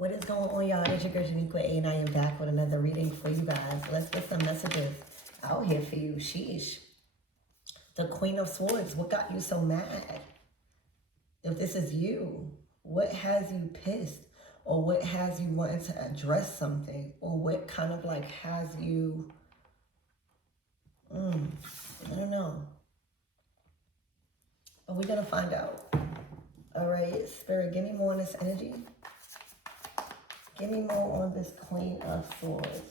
What is going on, y'all? It's your girl Janiqua A, and I am back with another reading for you guys. Let's get some messages out here for you. Sheesh. The Queen of Swords. What got you so mad? If this is you, what has you pissed? Or what has you wanting to address something? Or what kind of like has you... I don't know. But we're going to find out. All right, Spirit, give me more on this energy. Give me more on this Queen of Swords.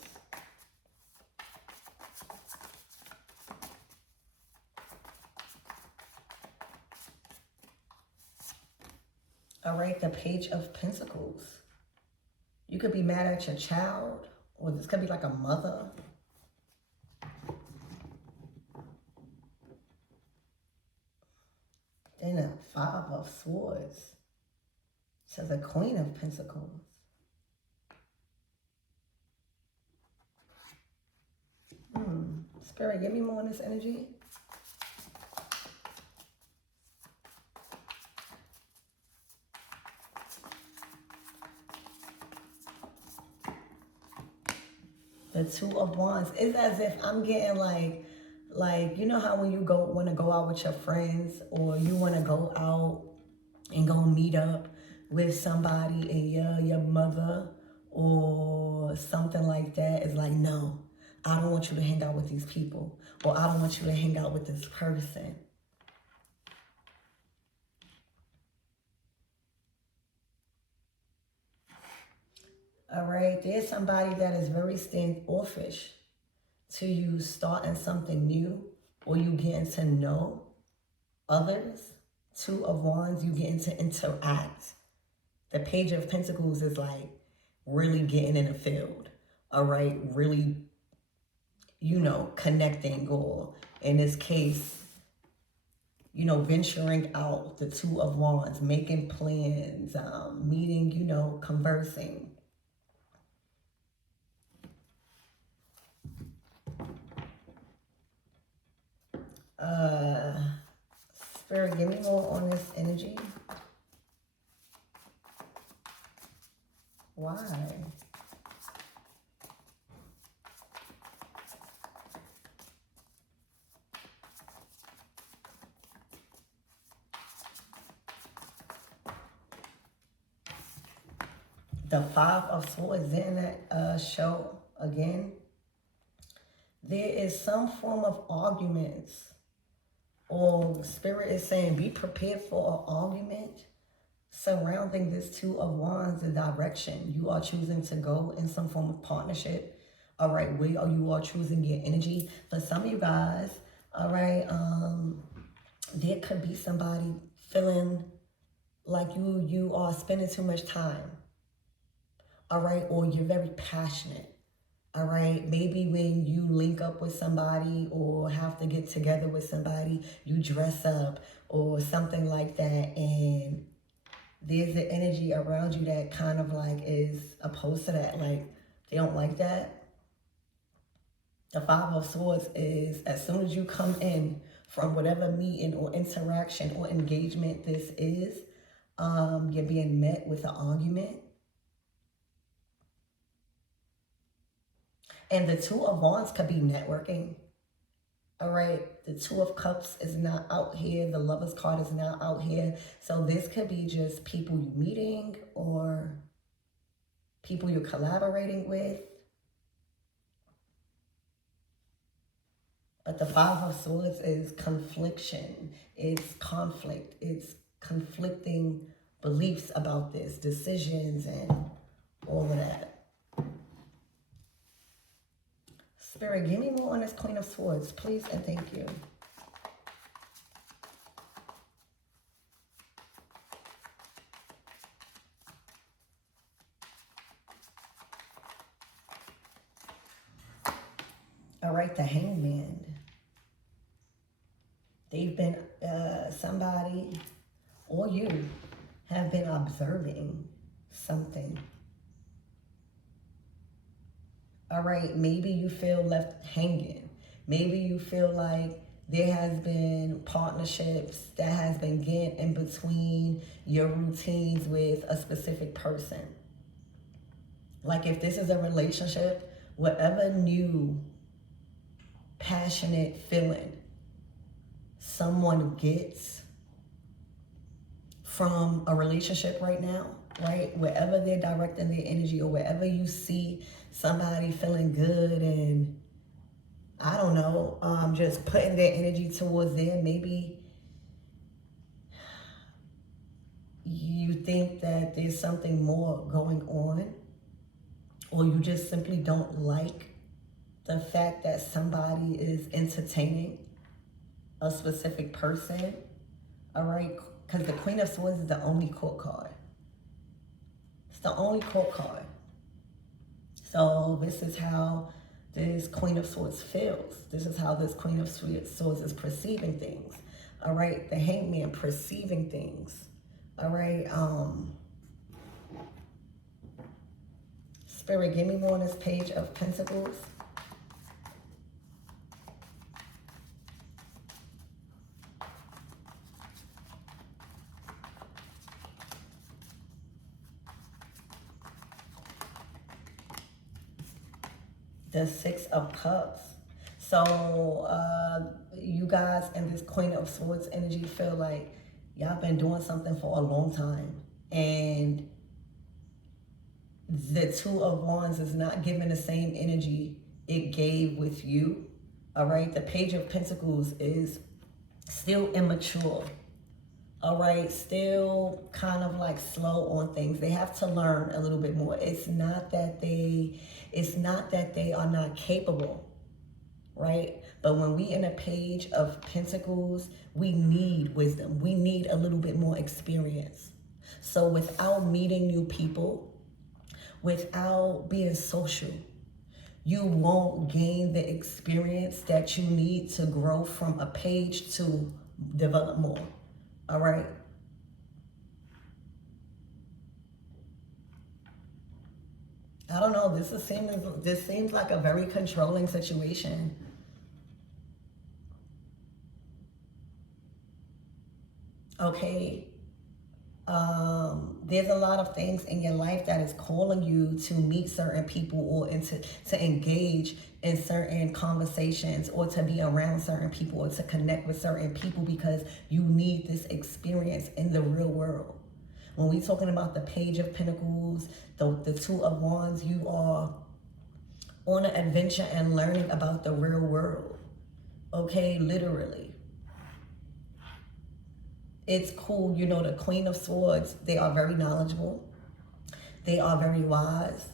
All right, the Page of Pentacles. You could be mad at your child, or this could be like a mother. Then the Five of Swords. So the Queen of Pentacles. Spirit, give me more on this energy. The Two of Wands. It's as if I'm getting like you know how when you want to go out with your friends, or you want to go out and go meet up with somebody, and your mother or something like that is like, no, I don't want you to hang out with these people, or I don't want you to hang out with this person. All right, there's somebody that is very standoffish to you starting something new, or you getting to know others. Two of Wands, you getting to interact. The Page of Pentacles is like really getting in the field. All right, really, you know, connecting, or in this case, you know, venturing out. The Two of Wands, making plans, meeting, you know, conversing. Spirit, give me more on this energy. Why? The Five of Swords in that show again. There is some form of arguments, or Spirit is saying be prepared for an argument surrounding this Two of Wands, the direction you are choosing to go in some form of partnership. All right, where you are choosing your energy. For some of you guys, all right, there could be somebody feeling like you are spending too much time. All right, or you're very passionate. All right, maybe when you link up with somebody or have to get together with somebody, you dress up or something like that, and there's an energy around you that kind of like is opposed to that, like they don't like that. The Five of Swords is as soon as you come in from whatever meeting or interaction or engagement this is, you're being met with an argument. And the Two of Wands could be networking. All right, the Two of Cups is not out here. The Lover's card is not out here. So this could be just people you're meeting or people you're collaborating with. But the Five of Swords is confliction. It's conflict. It's conflicting beliefs about this, decisions, and all of that. Spirit, give me more on this Queen of Swords, please, and thank you. All right, the Hangman. They've been, somebody or you have been observing something. All right, maybe you feel left hanging. Maybe you feel like there has been partnerships that has been getting in between your routines with a specific person. Like if this is a relationship, whatever new passionate feeling someone gets from a relationship right now, right? Wherever they're directing their energy, or wherever you see somebody feeling good and, I don't know, just putting their energy towards there, maybe you think that there's something more going on, or you just simply don't like the fact that somebody is entertaining a specific person, all right? Because the Queen of Swords is the only court card. It's the only court card. So this is how this Queen of Swords feels. This is how this Queen of Swords is perceiving things, all right? The Hangman, perceiving things, all right? Spirit, give me more on this Page of Pentacles. The Six of Cups. So you guys and this Queen of Swords energy feel like y'all been doing something for a long time, and the Two of Wands is not giving the same energy it gave with you, all right? The Page of Pentacles is still immature, all right? Still kind of like slow on things. They have to learn a little bit more. It's not that they are not capable, right? But when we in a Page of Pentacles, we need wisdom. We need a little bit more experience. So without meeting new people, without being social, you won't gain the experience that you need to grow from a page to develop more, all right? I don't know, this seems like a very controlling situation. Okay. There's a lot of things in your life that is calling you to meet certain people, or to engage in certain conversations, or to be around certain people, or to connect with certain people, because you need this experience in the real world. When we're talking about the Page of Pentacles, the Two of Wands, you are on an adventure and learning about the real world. Okay, literally. It's cool, you know, the Queen of Swords, they are very knowledgeable. They are very wise.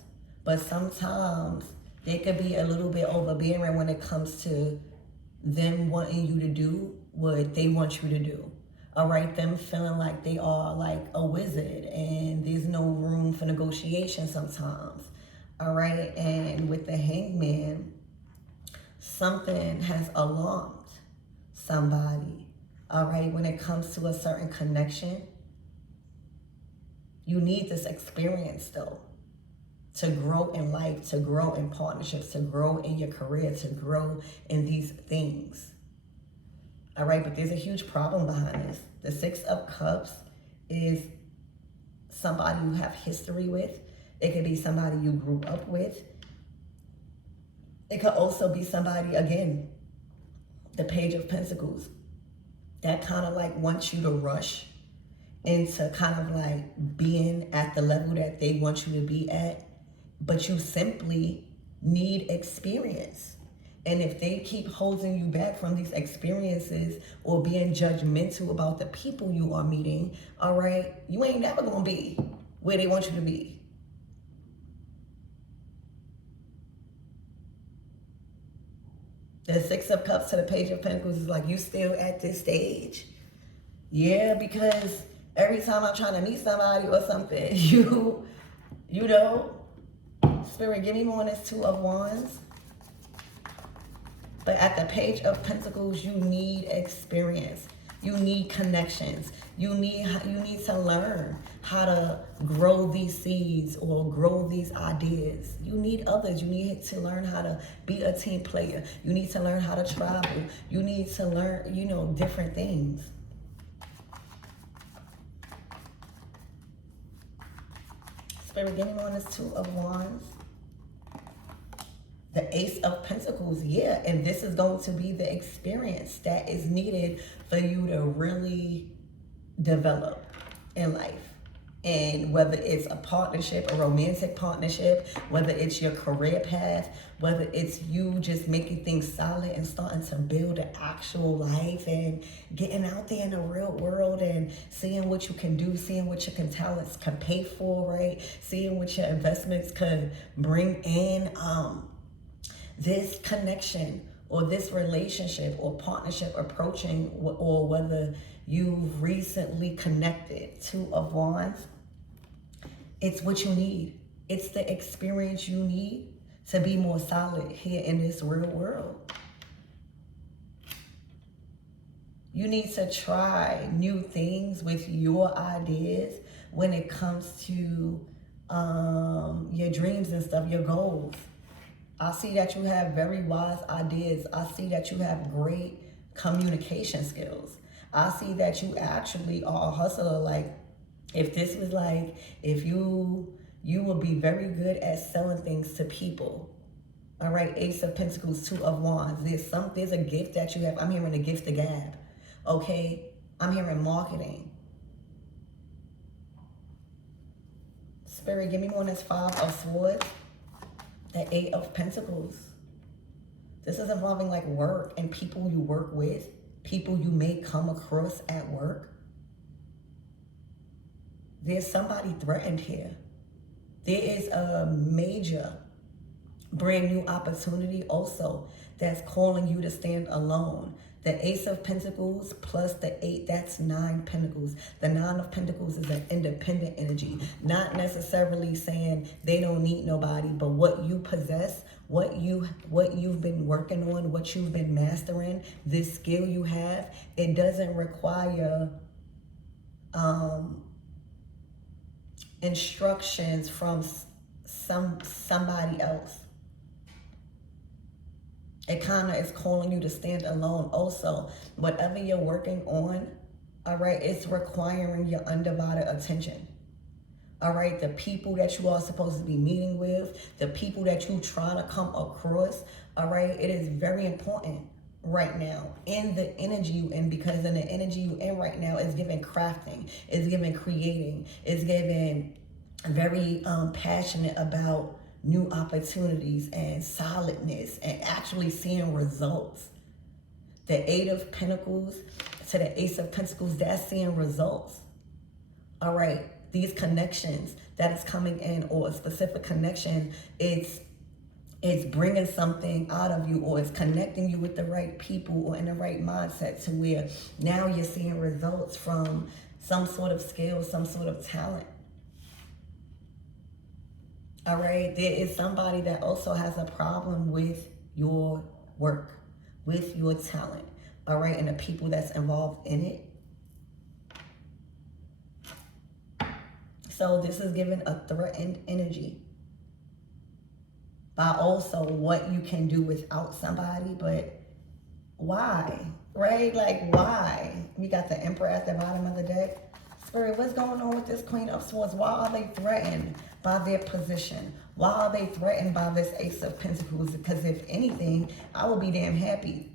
But sometimes they could be a little bit overbearing when it comes to them wanting you to do what they want you to do. All right, them feeling like they are like a wizard and there's no room for negotiation sometimes. All right, and with the Hangman, something has alarmed somebody. All right, when it comes to a certain connection, you need this experience though, to grow in life, to grow in partnerships, to grow in your career, to grow in these things. All right, but there's a huge problem behind this. The Six of Cups is somebody you have history with. It could be somebody you grew up with. It could also be somebody, again, the Page of Pentacles, that kind of like wants you to rush into kind of like being at the level that they want you to be at, but you simply need experience. And if they keep holding you back from these experiences, or being judgmental about the people you are meeting, all right, you ain't never gonna be where they want you to be. The Six of Cups to the Page of Pentacles is like, you still at this stage? Yeah, because every time I'm trying to meet somebody or something, you know, Spirit, give me more on this Two of Wands. But at the Page of Pentacles, you need experience. You need connections. You need to learn how to grow these seeds or grow these ideas. You need others. You need to learn how to be a team player. You need to learn how to travel. You need to learn, you know, different things. Spirit, give me on this Two of Wands. The Ace of Pentacles, yeah. And this is going to be the experience that is needed for you to really develop in life. And whether it's a partnership, a romantic partnership, whether it's your career path, whether it's you just making things solid and starting to build an actual life and getting out there in the real world and seeing what you can do, seeing what your talents can pay for, right? Seeing what your investments could bring in. This connection or this relationship or partnership approaching, or whether you've recently connected. Two of Wands. It's what you need. It's the experience you need to be more solid here in this real world. You need to try new things with your ideas when it comes to your dreams and stuff, your goals. I see that you have very wise ideas. I see that you have great communication skills. I see that you actually are a hustler. Like, if this was like, if you will be very good at selling things to people. All right, Ace of Pentacles, Two of Wands. There's a gift that you have. I'm hearing a gift of gab. Okay, I'm hearing marketing. Spirit, give me one that's Five of Swords. The Eight of Pentacles. This is involving like work and people you work with, people you may come across at work. There's somebody threatened here. There is a major brand new opportunity also that's calling you to stand alone. The Ace of Pentacles plus the 8, that's 9 Pentacles. The 9 of Pentacles is an independent energy. Not necessarily saying they don't need nobody, but what you possess, what you've been working on, what you've been mastering, this skill you have, it doesn't require instructions from somebody else. It kind of is calling you to stand alone also. Whatever you're working on, all right, it's requiring your undivided attention. All right, the people that you are supposed to be meeting with, the people that you trying to come across, all right, it is very important right now in the energy you in, because in the energy you in right now is giving crafting, is giving creating, is giving very passionate about new opportunities and solidness and actually seeing results. The 8 of Pentacles to the Ace of Pentacles, that's seeing results. All right, these connections that is coming in, or a specific connection, it's bringing something out of you, or it's connecting you with the right people or in the right mindset to where now you're seeing results from some sort of skill, some sort of talent. All right, there is somebody that also has a problem with your work, with your talent, all right, and the people that's involved in it. So this is giving a threatened energy by also what you can do without somebody, but why, right? Like, why? We got the Emperor at the bottom of the deck. Spirit, what's going on with this Queen of Swords? Why are they threatened by their position? Why are they threatened by this Ace of Pentacles? Because if anything, I will be damn happy.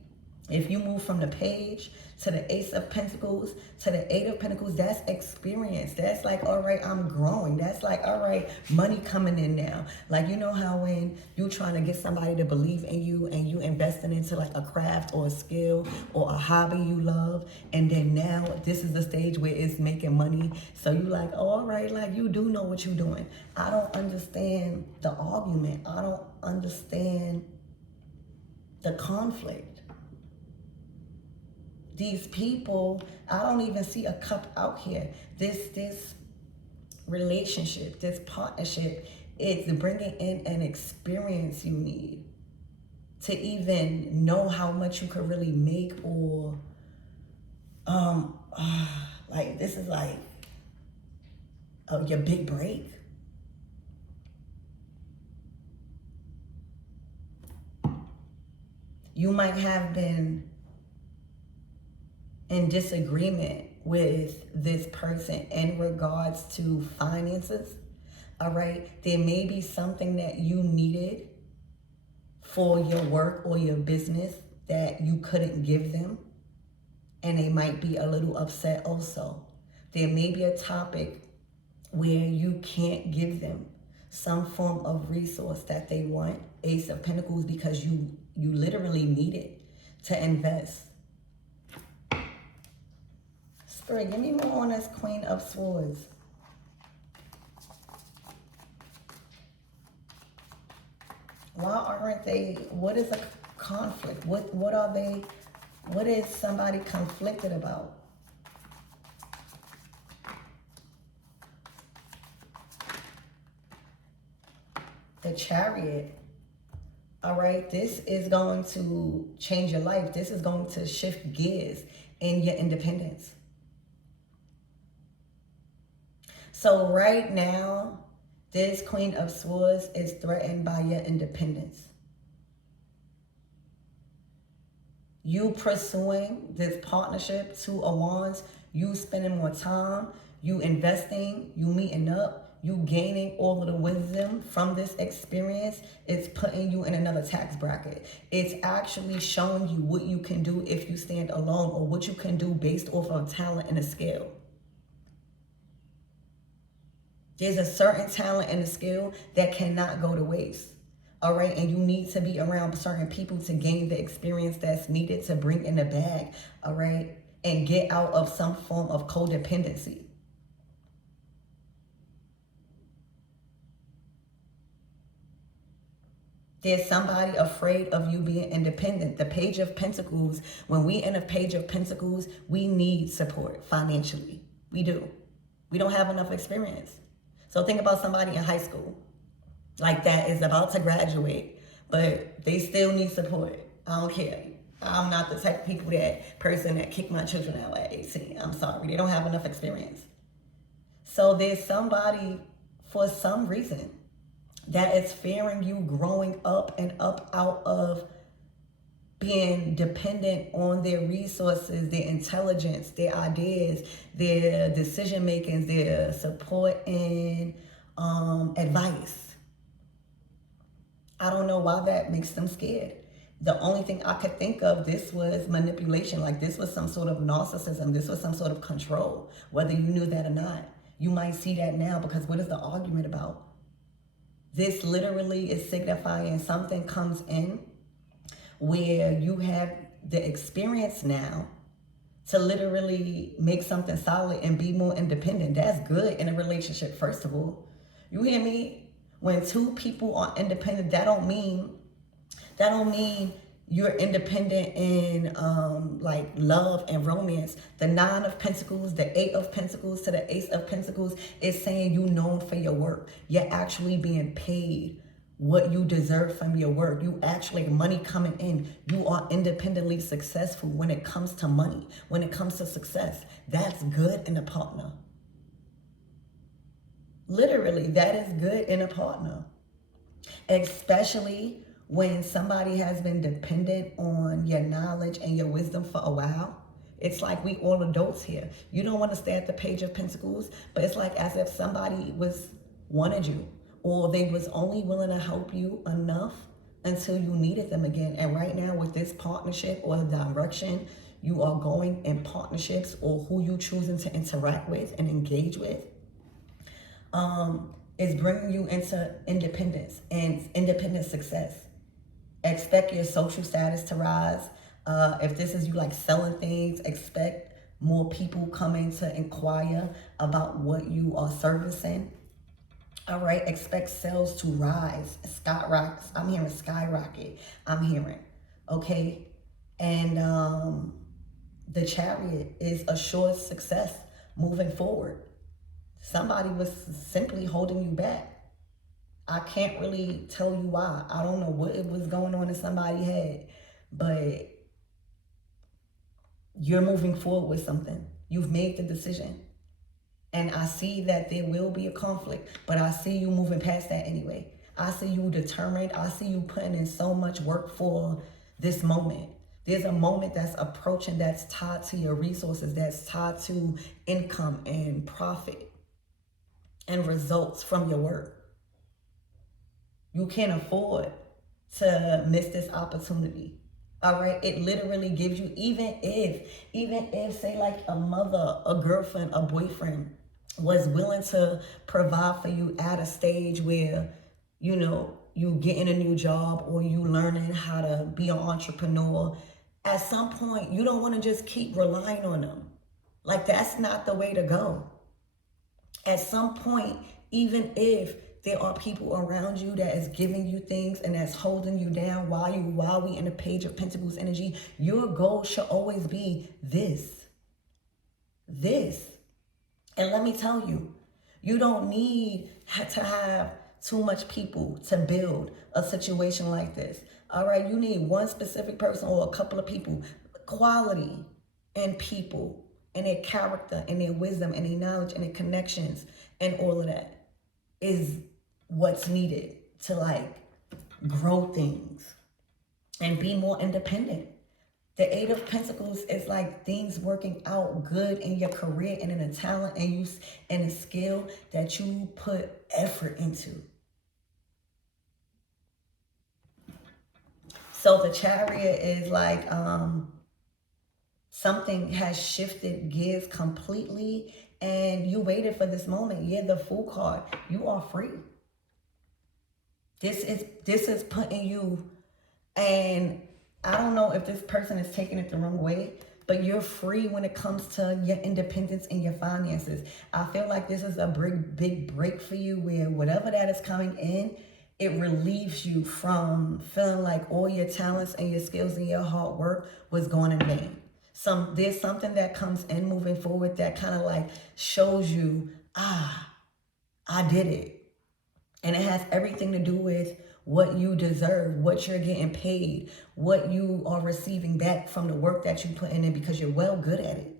If you move from the Page to the Ace of Pentacles to the 8 of Pentacles, that's experience. That's like, all right, I'm growing. That's like, all right, money coming in now. Like, you know how when you trying to get somebody to believe in you and you investing into like a craft or a skill or a hobby you love, and then now this is the stage where it's making money. So you like, oh, all right, like you do know what you're doing. I don't understand the argument. I don't understand the conflict. These people, I don't even see a cup out here. This relationship, this partnership, it's bringing in an experience you need to even know how much you could really make, or like this is like your big break. You might have been in disagreement with this person in regards to finances. All right. There may be something that you needed for your work or your business that you couldn't give them, and they might be a little upset also. There may be a topic where you can't give them some form of resource that they want, Ace of Pentacles, because you literally need it to invest. Spirit, give me more on this Queen of Swords. Why aren't they, what is a conflict? What are they, what is somebody conflicted about? The Chariot. All right, this is going to change your life. This is going to shift gears in your independence. So right now, this Queen of Swords is threatened by your independence. You pursuing this partnership, Two of Wands, you spending more time, you investing, you meeting up, you gaining all of the wisdom from this experience. It's putting you in another tax bracket. It's actually showing you what you can do if you stand alone, or what you can do based off of talent and a skill. There's a certain talent and a skill that cannot go to waste. All right, and you need to be around certain people to gain the experience that's needed to bring in the bag, all right, and get out of some form of codependency. There's somebody afraid of you being independent. The Page of Pentacles, when we in a Page of Pentacles, we need support financially. We do. We don't have enough experience. So think about somebody in high school like that is about to graduate, but they still need support. I don't care. I'm not the type of people person that kick my children out at 18. I'm sorry. They don't have enough experience. So there's somebody, for some reason, that is fearing you growing up and up out of being dependent on their resources, their intelligence, their ideas, their decision makings, their support and advice. I don't know why that makes them scared. The only thing I could think of, this was manipulation. Like this was some sort of narcissism. This was some sort of control, whether you knew that or not. You might see that now, because what is the argument about? This literally is signifying something comes in where you have the experience now to literally make something solid and be more independent. That's good in a relationship, first of all. You hear me? When two people are independent, that don't mean you're independent in like love and romance. The Nine of Pentacles, the Eight of Pentacles to the Ace of Pentacles is saying you're known for your work. You're actually being paid what you deserve from your work. You actually, money coming in. You are independently successful when it comes to money, when it comes to success. That's good in a partner. Literally, that is good in a partner. Especially when somebody has been dependent on your knowledge and your wisdom for a while. It's like we all adults here. You don't want to stay at the Page of Pentacles, but it's like as if somebody wanted you, or they was only willing to help you enough until you needed them again. And right now with this partnership or the direction you are going in partnerships, or who you choosing to interact with and engage with, is bringing you into independence and independent success. Expect your social status to rise. If this is you like selling things, expect more people coming to inquire about what you are servicing. All right, expect sales to rise, skyrocket. I'm hearing skyrocket. I'm hearing, okay? And the Chariot is assured success moving forward. Somebody was simply holding you back. I can't really tell you why. I don't know what it was going on in somebody's head, but you're moving forward with something. You've made the decision. And I see that there will be a conflict, but I see you moving past that anyway. I see you determined. I see you putting in so much work for this moment. There's a moment that's approaching that's tied to your resources, that's tied to income and profit and results from your work. You can't afford to miss this opportunity. All right, it literally gives you, even if say like a mother, a girlfriend, a boyfriend was willing to provide for you at a stage where, you getting a new job or you learning how to be an entrepreneur. At some point, you don't want to just keep relying on them. Like, that's not the way to go. At some point, even if there are people around you that is giving you things and that's holding you down while we in the Page of Pentacles energy, your goal should always be this. And let me tell you, you don't need to have too much people to build a situation like this. All right, you need one specific person or a couple of people. Quality and people and their character and their wisdom and their knowledge and their connections and all of that is what's needed to like grow things and be more independent. The Eight of Pentacles is like things working out good in your career and in a talent and use and a skill that you put effort into. So the Chariot is like something has shifted gears completely and you waited for this moment. Yeah, the Fool card. You are free. This is putting you, and I don't know if this person is taking it the wrong way, but you're free when it comes to your independence and your finances. I feel like this is a big break for you where whatever that is coming in, it relieves you from feeling like all your talents and your skills and your hard work was going in vain. There's something that comes in moving forward that kind of like shows you, I did it. And it has everything to do with what you deserve, what you're getting paid, what you are receiving back from the work that you put in it because you're well good at it.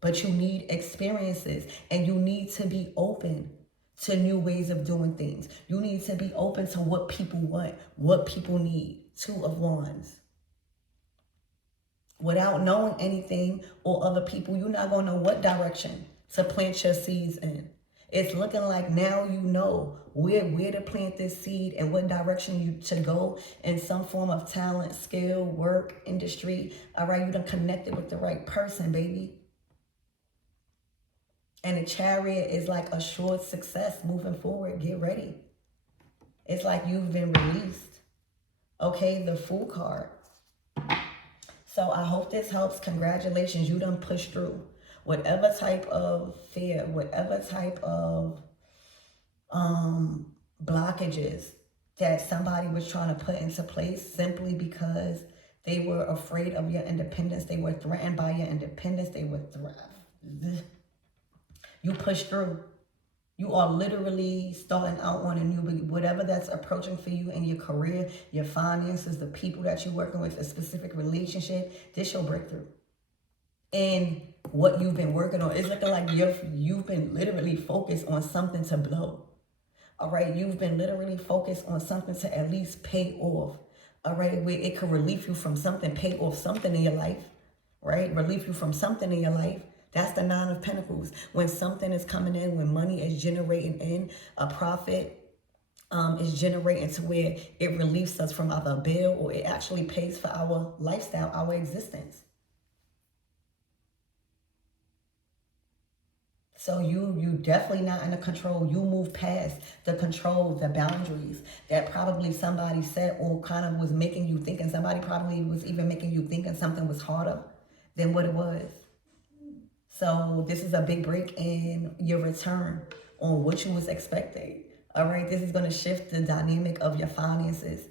But you need experiences and you need to be open to new ways of doing things. You need to be open to what people want, what people need. Two of Wands. Without knowing anything or other people, you're not going to know what direction to plant your seeds in. It's looking like now you know where to plant this seed and what direction you to go in some form of talent, skill, work, industry. All right, you done connected with the right person, baby. And the Chariot is like assured success moving forward. Get ready. It's like you've been released. Okay, the Fool card. So I hope this helps. Congratulations, you done pushed through. Whatever type of fear, whatever type of blockages that somebody was trying to put into place simply because they were afraid of your independence, they were threatened by your independence, they were you pushed through. You are literally starting out on a new, whatever that's approaching for you in your career, your finances, the people that you're working with, a specific relationship, this your breakthrough. And what you've been working on, it's looking like you've been literally focused on something to blow. All right, you've been literally focused on something to at least pay off. All right, where it could relieve you from something, pay off something in your life, right? Relieve you from something in your life. That's the Nine of Pentacles. When something is coming in, when money is generating in, a profit is generating to where it relieves us from either a bill or it actually pays for our lifestyle, our existence. So you definitely not in the control. You move past the control, the boundaries that probably somebody said or kind of was making you think, and somebody probably was even making you think and something was harder than what it was. So this is a big break in your return on what you was expecting. All right, this is going to shift the dynamic of your finances.